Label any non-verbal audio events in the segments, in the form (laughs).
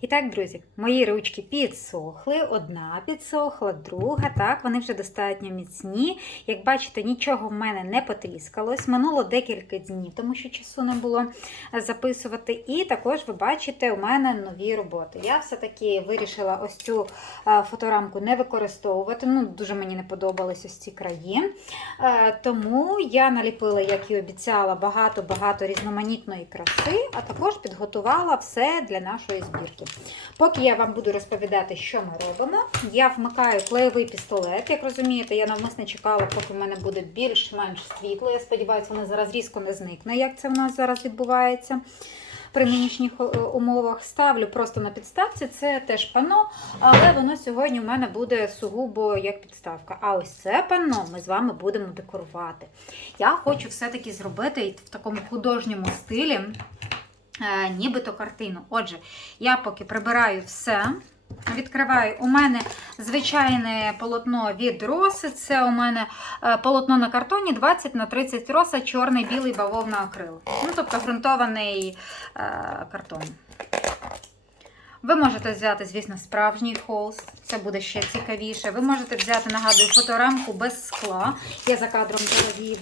І так, друзі, мої ручки підсохли, одна підсохла, друга, так, вони вже достатньо міцні. Як бачите, нічого в мене не потріскалось. Минуло декілька днів, тому що часу не було е, записувати. І також ви бачите, у мене нові роботи. Я все-таки вирішила ось цю е, фоторамку не використовувати. Ну, дуже мені не подобались ось ці краї. Е, Тому я наліпила, як і обіцяла, багато-багато різноманітної краси, а також підготувала все для нашої збірки. Поки я вам буду розповідати, що ми робимо, я вмикаю клеєвий пістолет. Як розумієте, я навмисно чекала, поки в мене буде більш-менш світло. Я сподіваюся, воно зараз різко не зникне, як це в нас зараз відбувається. При нинішніх е, умовах ставлю просто на підставці, це теж пано, але воно сьогодні в мене буде сугубо як підставка. А ось це пано ми з вами будемо декорувати. Я хочу все-таки зробити в такому художньому стилі нібито картину. Отже, я поки прибираю все. Відкриваю, у мене звичайне полотно від роси. Це у мене е, полотно на картоні 20 на 30 роса, чорний, білий бавовна акрил. Ну, тобто ґрунтований е, картон. Ви можете взяти, звісно, справжній холст, це буде ще цікавіше. Ви можете взяти, нагадую, фоторамку без скла. Я за кадром зараз її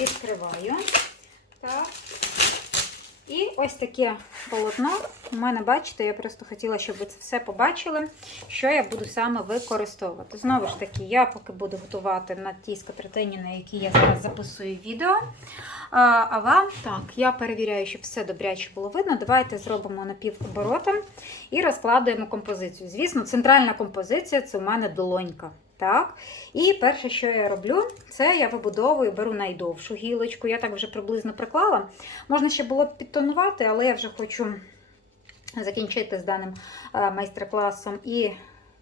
відкриваю. Так. І ось таке полотно. У мене, бачите, я просто хотіла, щоб ви це все побачили, що я буду саме використовувати. Знову ж таки, я поки буду готувати на тій скатертині, на якій я зараз записую відео. А, вам, так, я перевіряю, щоб все добряче було видно. Давайте зробимо напівоборотом і розкладуємо композицію. Звісно, центральна композиція це у мене долонька. Так, і перше, що я роблю, це я вибудовую, беру найдовшу гілочку. Я так вже приблизно приклала. Можна ще було б підтонувати, але я вже хочу закінчити з даним е, майстер-класом і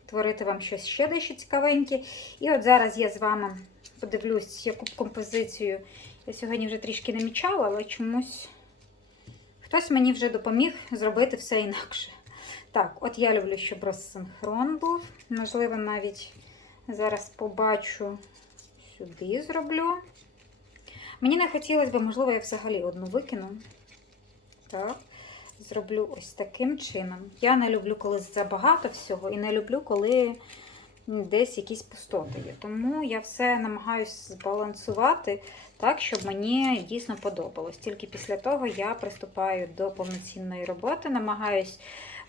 творити вам щось ще дещо цікавеньке. І от зараз я з вами подивлюсь, яку композицію я сьогодні вже трішки намічала, але чомусь хтось мені вже допоміг зробити все інакше. Так, от я люблю, щоб розсинхрон був. Можливо, навіть. Зараз побачу, сюди зроблю. Мені не хотілося б, можливо, я взагалі одну викину. Так, зроблю ось таким чином. Я не люблю, коли забагато всього, і не люблю, коли десь якісь пустоти є. Тому я все намагаюся збалансувати так, щоб мені дійсно подобалось. Тільки після того я приступаю до повноцінної роботи, намагаюсь.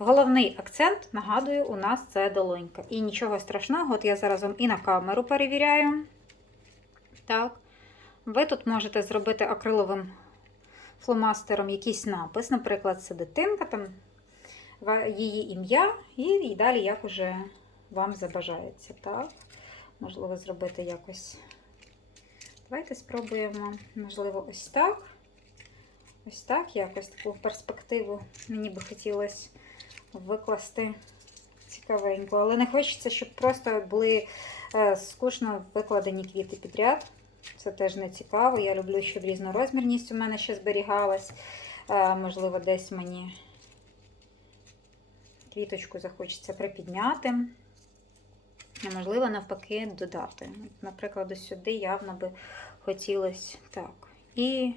Головний акцент, нагадую, у нас це долонька. І нічого страшного, от я зараз і на камеру перевіряю. Так. Ви тут можете зробити акриловим фломастером якийсь напис, наприклад, це дитинка, там її ім'я, і далі як уже вам забажається. Так? Можливо, зробити якось. Давайте спробуємо, можливо, ось так. Ось так, якось таку перспективу мені би хотілося викласти цікавенько. Але не хочеться, щоб просто були е, скучно викладені квіти підряд. Це теж не цікаво. Я люблю, щоб різнорозмірність у мене ще зберігалась. Е, можливо, десь мені квіточку захочеться припідняти. А можливо, навпаки, додати. Наприклад, ось сюди явно би хотілося так. І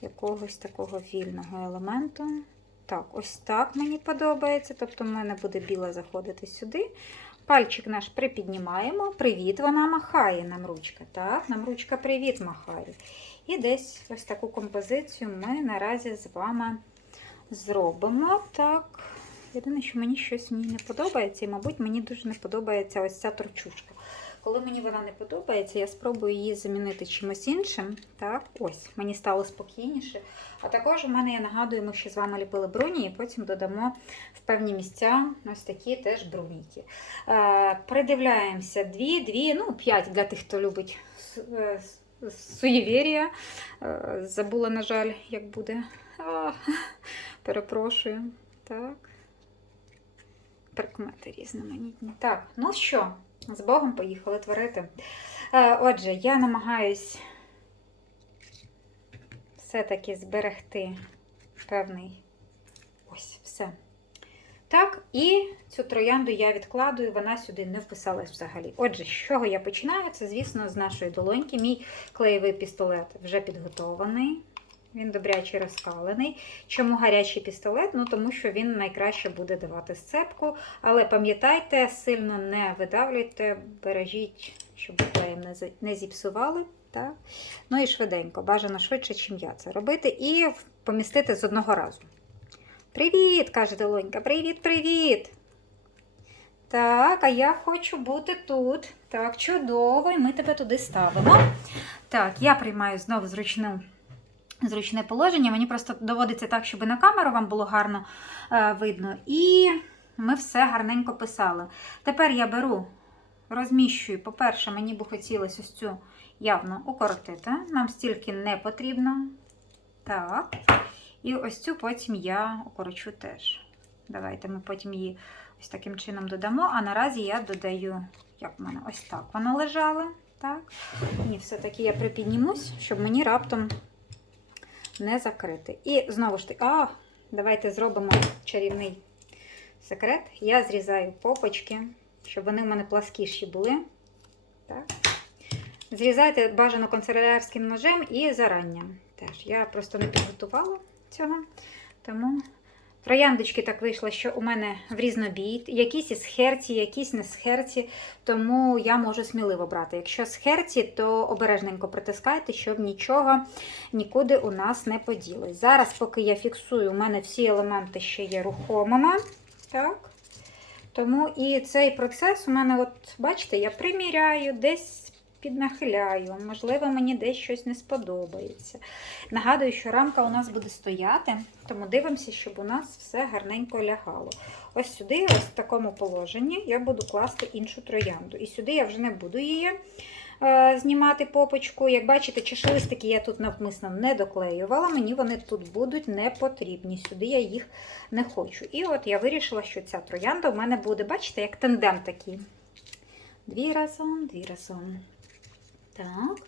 якогось такого вільного елементу. Так, ось так мені подобається. Тобто, в мене буде біла заходити сюди. Пальчик наш припіднімаємо. Привіт, вона махає нам ручка. Так, нам ручка привіт махає. І десь ось таку композицію ми наразі з вами зробимо. Так, єдине, що мені щось ній не подобається, і, мабуть, мені дуже не подобається ось ця торчушка. Коли мені вона не подобається, я спробую її замінити чимось іншим. Так, ось, мені стало спокійніше. А також у мене, я нагадую, ми ще з вами ліпили бруні, і потім додамо в певні місця ось такі теж бруніки. Е, Придивляємося дві, дві, ну, п'ять для тих, хто любить е, суєвір'я. Е, забула, на жаль, як буде. А, перепрошую. Так. Прикмети різноманітні. Так, ну що? З Богом поїхали творити. Е, отже, я намагаюсь все-таки зберегти певний ось все. Так, і цю троянду я відкладую, вона сюди не вписалась взагалі. Отже, з чого я починаю? Це, звісно, з нашої долоньки. Мій клеєвий пістолет вже підготований. Він добряче розкалений. Чому гарячий пістолет? Ну тому що він найкраще буде давати сцепку. Але пам'ятайте, сильно не видавлюйте, бережіть, щоб клеєм не зіпсували. Так? Ну і швиденько, бажано швидше, чим я це робити, і помістити з одного разу. Привіт, каже Долонька. Привіт, привіт. Так, а я хочу бути тут. Так, чудово, і ми тебе туди ставимо. Так, я приймаю знову зручну, зручне положення. Мені просто доводиться так, щоб на камеру вам було гарно е, видно. І ми все гарненько писали. Тепер я беру, розміщую. По-перше, мені би хотілося ось цю явно укоротити. Нам стільки не потрібно. Так. І ось цю потім я укорочу теж. Давайте ми потім її ось таким чином додамо. А наразі я додаю, як в мене, ось так вона лежала. Так. Ні, все-таки я припіднімусь, щоб мені раптом не закрити. І знову ж таки, а, давайте зробимо чарівний секрет. Я зрізаю попочки, щоб вони в мене пласкіші були. Так. Зрізайте бажано канцелярським ножем і заранням. Теж я просто не підготувала цього. Тому трояндочки так вийшло, що у мене в різнобій. Якісь із херці, якісь не з херці. Тому я можу сміливо брати. Якщо з херці, то обережненько притискайте, щоб нічого нікуди у нас не поділось. Зараз, поки я фіксую, у мене всі елементи ще є рухомими. Так. Тому і цей процес у мене, от, бачите, я приміряю, десь піднахиляю, можливо, мені десь щось не сподобається. Нагадую, що рамка у нас буде стояти, тому дивимося, щоб у нас все гарненько лягало. Ось сюди, ось в такому положенні, я буду класти іншу троянду. І сюди я вже не буду її е, знімати попочку. Як бачите, чешелистики я тут навмисно не доклеювала, мені вони тут будуть не потрібні. Сюди я їх не хочу. І от я вирішила, що ця троянда в мене буде, бачите, як тандем такий. Дві разом, дві разом. Так.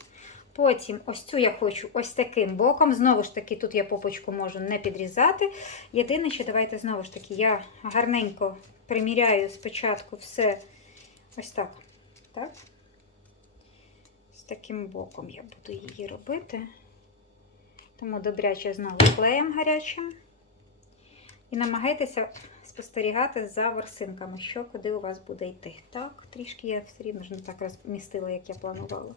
Потім ось цю я хочу ось таким боком. Знову ж таки, тут я попочку можу не підрізати. Єдине, що давайте знову ж таки, я гарненько приміряю спочатку все ось так. Так? З таким боком я буду її робити. Тому добряче знову клеєм гарячим. І намагайтеся спостерігати за ворсинками, що куди у вас буде йти. Так, трішки я все рівно ж не так розмістила, як я планувала.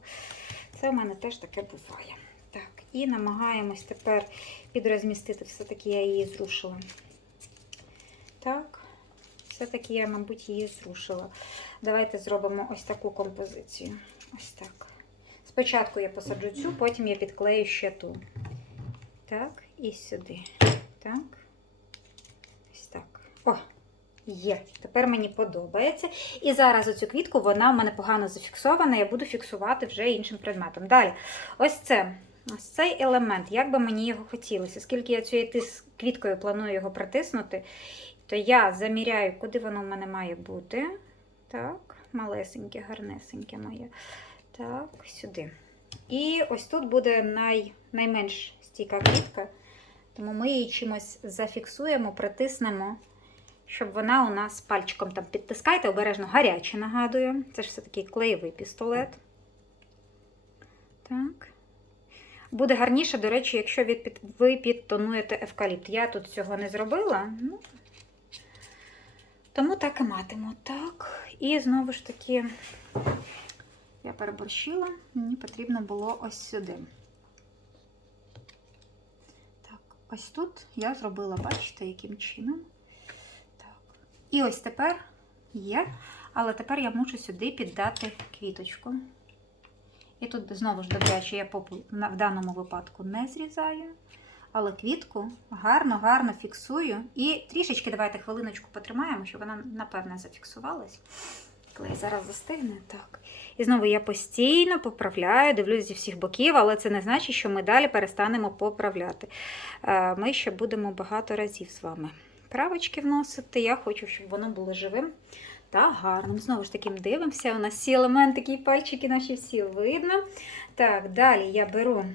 Це у мене теж таке буває. Так, і намагаємось тепер підрозмістити, все-таки я її зрушила. Так, все-таки я, мабуть, її зрушила. Давайте зробимо ось таку композицію. Ось так. Спочатку я посаджу цю, потім я підклею ще ту. Так, і сюди. Так. Є. Тепер мені подобається. І зараз оцю квітку, вона в мене погано зафіксована, я буду фіксувати вже іншим предметом. Далі, ось це. Ось цей елемент, як би мені його хотілося, оскільки я цією квіткою планую його притиснути, то я заміряю, куди воно в мене має бути. Так, малесеньке, гарнесеньке моє. Так, сюди. І ось тут буде най, найменш стійка квітка, тому ми її чимось зафіксуємо, притиснемо, щоб вона у нас пальчиком там підтискайте, обережно гаряче, нагадую. Це ж все-таки клеєвий пістолет. Так. Буде гарніше, до речі, якщо ви підтонуєте евкаліпт. Я тут цього не зробила. Ну, тому так і матиму. Так. І знову ж таки, я переборщила, мені потрібно було ось сюди. Так, ось тут я зробила, бачите, яким чином. І ось тепер є, але тепер я мушу сюди піддати квіточку. І тут знову ж добряче я в даному випадку не зрізаю. Але квітку гарно-гарно фіксую. І трішечки давайте хвилиночку потримаємо, щоб вона, напевне, зафіксувалась. Клей зараз застигне. Так. І знову я постійно поправляю, дивлюсь зі всіх боків, але це не значить, що ми далі перестанемо поправляти. Е, Ми ще будемо багато разів з вами правочки вносити. Я хочу, щоб воно було живим та гарним. Знову ж таки, дивимося. У нас всі елементики і пальчики наші всі видно. Так, далі я беру.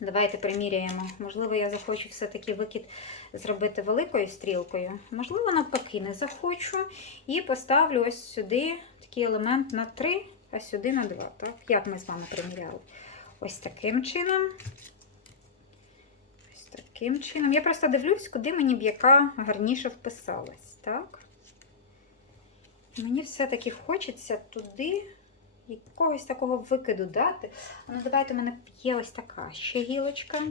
Давайте приміряємо. Можливо, я захочу все-таки викид зробити великою стрілкою. Можливо, навпаки, не захочу. І поставлю ось сюди такий елемент на 3, а сюди на 2. Так? Як ми з вами приміряли? Ось таким чином. Таким чином. Я просто дивлюсь, куди мені б яка гарніше вписалась. Так? Мені все-таки хочеться туди якогось такого викиду дати. Ну, давайте у мене є ось така ще гілочка.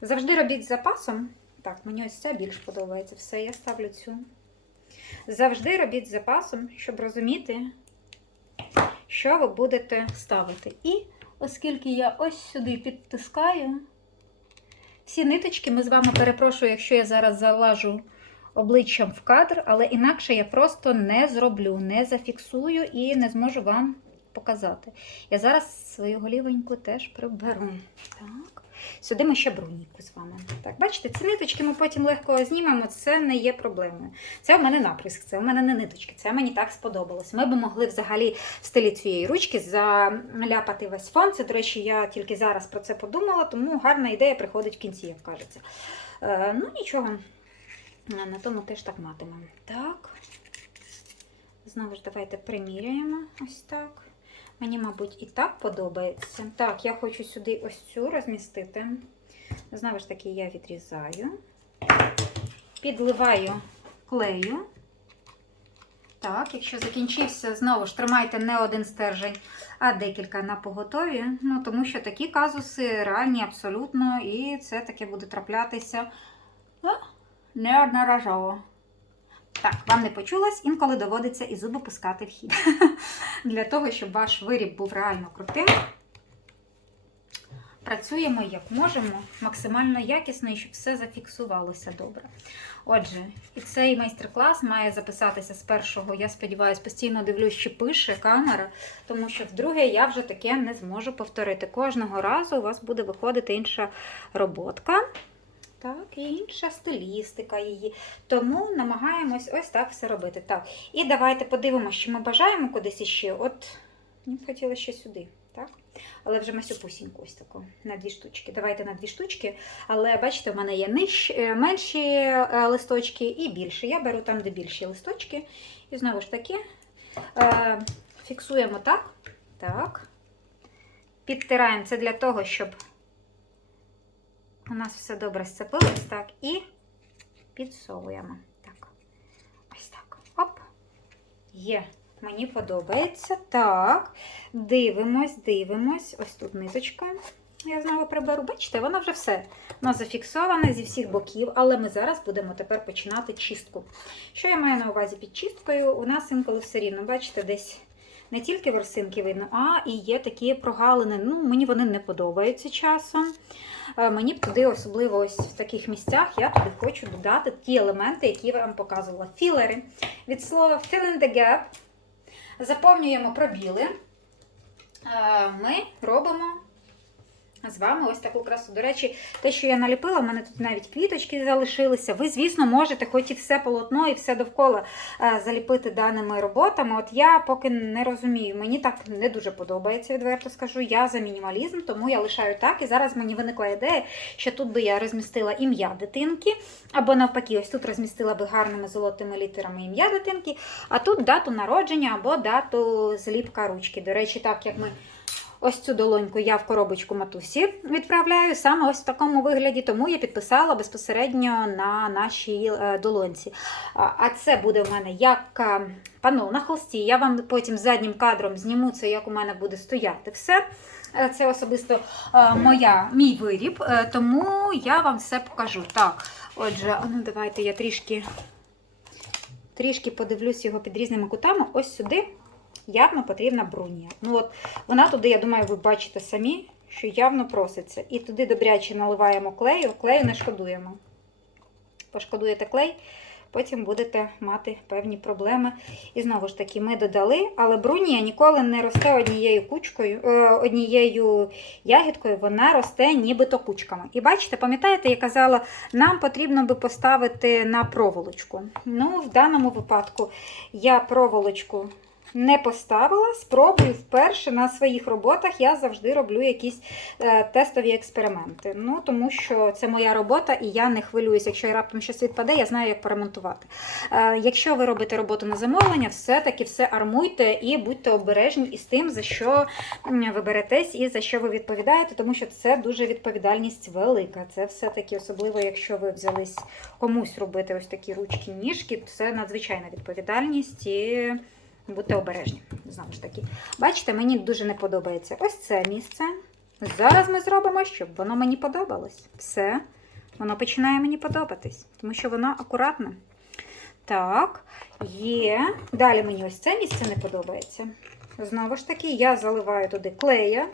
Завжди робіть з запасом. Так, мені ось ця більш подобається. Все, я ставлю цю. Завжди робіть з запасом, щоб розуміти, що ви будете ставити. І оскільки я ось сюди підтискаю, всі ниточки ми з вами перепрошую, якщо я зараз залажу обличчям в кадр, але інакше я просто не зроблю, не зафіксую і не зможу вам показати. Я зараз свою голівеньку теж приберу. Так. Сюди ми ще бруніку з вами. Так, бачите, ці ниточки ми потім легко знімемо, це не є проблемою. Це в мене наприск, це в мене не ниточки, це мені так сподобалось. Ми б могли взагалі в стилі цієї ручки заляпати весь фон. Це, до речі, я тільки зараз про це подумала, тому гарна ідея приходить в кінці, як кажеться. Е, ну, нічого, на тому теж так матимемо. Так. Знову ж давайте приміряємо ось так. Мені, мабуть, і так подобається. Так, я хочу сюди ось цю розмістити. Знову ж таки, я відрізаю, підливаю клею. Так, якщо закінчився, знову ж тримайте не один стержень, а декілька на поготові. Ну, тому що такі казуси реальні абсолютно, і це таке буде траплятися неодноразово. Так, вам не почулось, інколи доводиться і зуби пускати в хід. (laughs) Для того, щоб ваш виріб був реально крутим. Працюємо як можемо, максимально якісно і щоб все зафіксувалося добре. Отже, і цей майстер-клас має записатися з першого. Я сподіваюся, постійно дивлюсь, чи пише камера, тому що вдруге я вже таке не зможу повторити. Кожного разу у вас буде виходити інша роботка. Так, і інша стилістика її. Тому намагаємось ось так все робити. Так, і давайте подивимося, що ми бажаємо кудись іще. От, мені б хотілося ще сюди. Так? Але вже масюпусіньку ось таку на дві штучки. Давайте на дві штучки. Але бачите, в мене є ниж, е, менші е, листочки і більші. Я беру там, де більші листочки. І знову ж таки е, фіксуємо так. Так. Підтираємо це для того, щоб у нас все добре сцепилось. Так, і підсовуємо. Так. Ось так. Оп. Є. Мені подобається. Так, дивимось, дивимось. Ось тут ниточка. Я знову приберу. Бачите, вона вже все. Вона зафіксована зі всіх боків, але ми зараз будемо тепер починати чистку. Що я маю на увазі під чисткою? У нас інколи все рівно, бачите, десь не тільки ворсинки видно, а і є такі прогалини. Ну, Мені вони не подобаються часом. Е, Мені б туди, особливо ось в таких місцях, я туди хочу додати ті елементи, які я вам показувала. Філери. Від слова fill in the gap. Заповнюємо пробіли. Е, Ми робимо з вами ось таку красу. До речі, те, що я наліпила, в мене тут навіть квіточки залишилися. Ви, звісно, можете хоч і все полотно, і все довкола е, заліпити даними роботами. От я поки не розумію, мені так не дуже подобається, відверто скажу. Я за мінімалізм, тому я лишаю так. І зараз мені виникла ідея, що тут би я розмістила ім'я дитинки, або навпаки, ось тут розмістила би гарними золотими літерами ім'я дитинки, а тут дату народження або дату зліпка ручки. До речі, так як ми. Ось цю долоньку я в коробочку матусі відправляю саме ось в такому вигляді, тому я підписала безпосередньо на нашій е, долонці. А це буде в мене як е, панно на холсті. Я вам потім заднім кадром зніму це, як у мене буде стояти все. Е, Це особисто моя, мій виріб, тому я вам все покажу. Так, отже, ну давайте я трішки, трішки подивлюсь його під різними кутами. Ось сюди явно потрібна брунія. Ну от Вона туди, я думаю, ви бачите самі, що явно проситься. І туди добряче наливаємо клею, клею не шкодуємо. Пошкодуєте клей, потім будете мати певні проблеми. І знову ж таки, ми додали, але брунія ніколи не росте однією кучкою, е, однією ягідкою, вона росте нібито кучками. І бачите, пам'ятаєте, я казала, нам потрібно би поставити на проволочку. Ну, в даному випадку я проволочку не поставила. Спробую вперше на своїх роботах. Я завжди роблю якісь е, тестові експерименти. Ну, тому що це моя робота, і я не хвилююся. Якщо я раптом щось відпаде, я знаю, як поремонтувати. Е, якщо ви робите роботу на замовлення, все-таки все армуйте і будьте обережні із тим, за що ви беретесь і за що ви відповідаєте, тому що це дуже відповідальність велика. Це все-таки, особливо, якщо ви взялись комусь робити ось такі ручки, ніжки, це надзвичайна відповідальність і будьте обережні. Знову ж таки. Бачите, мені дуже не подобається ось це місце. Зараз ми зробимо, щоб воно мені подобалось. Все, воно починає мені подобатись, тому що воно акуратне. Так, є. Далі мені ось це місце не подобається. Знову ж таки, я заливаю туди клея,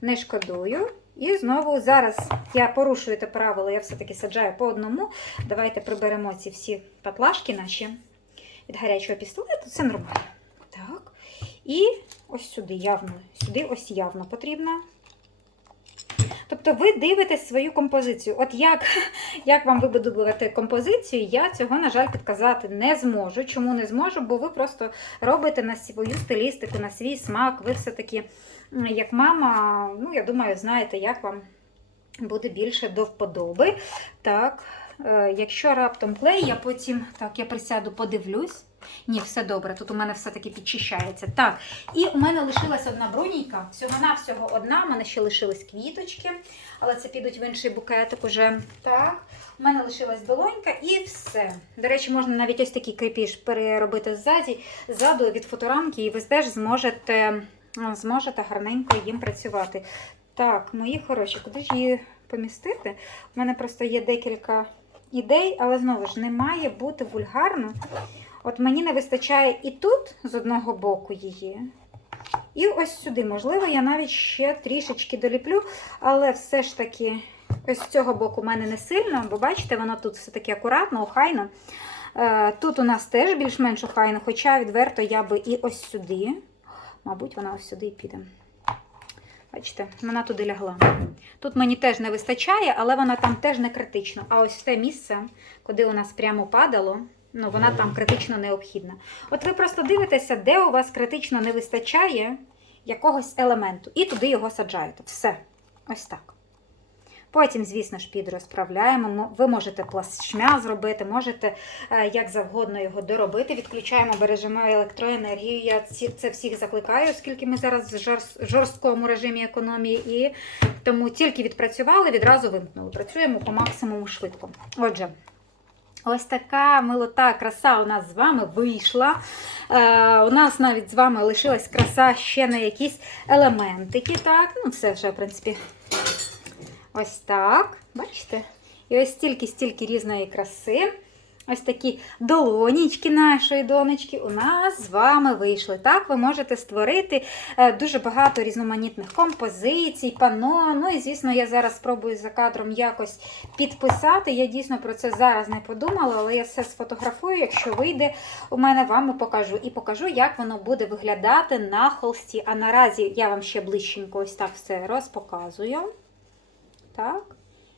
не шкодую. І знову зараз я порушую те правило, я все-таки саджаю по одному. Давайте приберемо ці всі патлашки наші від гарячого пістолету. Це нормально. І ось сюди явно, сюди ось явно потрібно. Тобто ви дивитесь свою композицію. От як, (laughs) як вам вибудувати композицію, я цього, на жаль, підказати не зможу. Чому не зможу? Бо ви просто робите на свою стилістику, на свій смак. Ви все-таки, як мама, ну, я думаю, знаєте, як вам буде більше до вподоби. Так, е, якщо раптом клей, я потім так, я присяду, подивлюсь. Ні, все добре, тут у мене все-таки підчищається. Так, і у мене лишилась одна брунійка, всього-навсього одна, у мене ще лишились квіточки, але це підуть в інший букетик уже. Так, у мене лишилась долонька і все. До речі, можна навіть ось такий крепіш переробити ззаді, ззаду від фоторамки, і ви теж зможете, зможете гарненько їм працювати. Так, мої хороші, куди ж її помістити? У мене просто є декілька ідей, але знову ж не має бути вульгарно. От мені не вистачає і тут з одного боку її. І ось сюди, можливо, я навіть ще трішечки доліплю, але все ж таки, ось з цього боку в мене не сильно, бо бачите, воно тут все таки акуратно, охайно. Е, Тут у нас теж більш-менш охайно, хоча відверто я би і ось сюди. Мабуть, вона ось сюди і піде. Бачите, вона туди лягла. Тут мені теж не вистачає, але вона там теж не критично. А ось те місце, куди у нас прямо падало, ну вона там критично необхідна. От ви просто дивитеся, де у вас критично не вистачає якогось елементу, і туди його саджаєте. Все. Ось так. Потім, звісно ж, підрозправляємо. Ви можете плашмя зробити, можете е, як завгодно його доробити. Відключаємо, бережемо електроенергію. Я це всіх закликаю, оскільки ми зараз в жорсткому режимі економії, і тому тільки відпрацювали, відразу вимкнули. Працюємо по максимуму швидко. Отже. Ось така милота, краса у нас з вами вийшла. Е, у нас навіть з вами лишилась краса ще на якісь елементики. Так, ну Все вже, в принципі, ось так. Бачите? І ось стільки-стільки різної краси. Ось такі долонічки нашої донечки у нас з вами вийшли. Так, ви можете створити е, дуже багато різноманітних композицій, пано. Ну і звісно, я зараз спробую за кадром якось підписати. Я дійсно про це зараз не подумала, але я все сфотографую. Якщо вийде, у мене вам покажу. І покажу, як воно буде виглядати на холсті. А наразі я вам ще ближченько ось так все розпоказую. Так.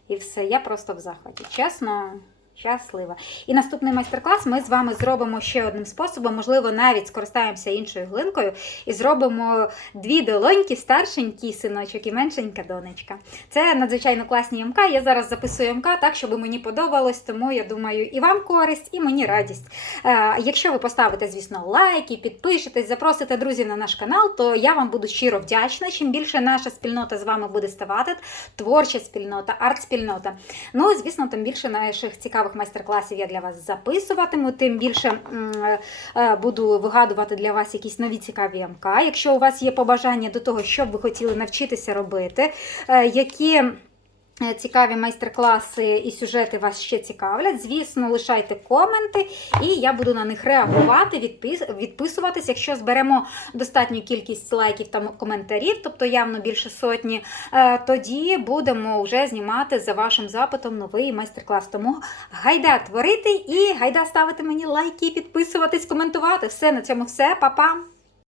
І все, я просто в захваті. Чесно. Щаслива. І наступний майстер-клас ми з вами зробимо ще одним способом, можливо, навіть скористаємося іншою глинкою і зробимо дві долоньки, старшенький синочок і меншенька донечка. Це надзвичайно класні МК. Я зараз записую МК так, щоб мені подобалось, тому я думаю, і вам користь, і мені радість. Е, якщо ви поставите, звісно, лайки, підпишетесь, запросите друзів на наш канал, то я вам буду щиро вдячна. Чим більше наша спільнота з вами буде ставати, творча спільнота, арт-спільнота. Ну, звісно, тим більше наших цікавих майстер-класів я для вас записуватиму, тим більше е, буду вигадувати для вас якісь нові цікаві МК. Якщо у вас є побажання до того, що б ви хотіли навчитися робити, е, які. Е, Цікаві майстер-класи і сюжети вас ще цікавлять. Звісно, лишайте коменти, і я буду на них реагувати, відпис- відписуватись. Якщо зберемо достатню кількість лайків та коментарів, тобто явно більше сотні, е, тоді будемо вже знімати за вашим запитом новий майстер-клас. Тому гайда творити і гайда ставити мені лайки, підписуватись, коментувати. Все на цьому все, Па-па!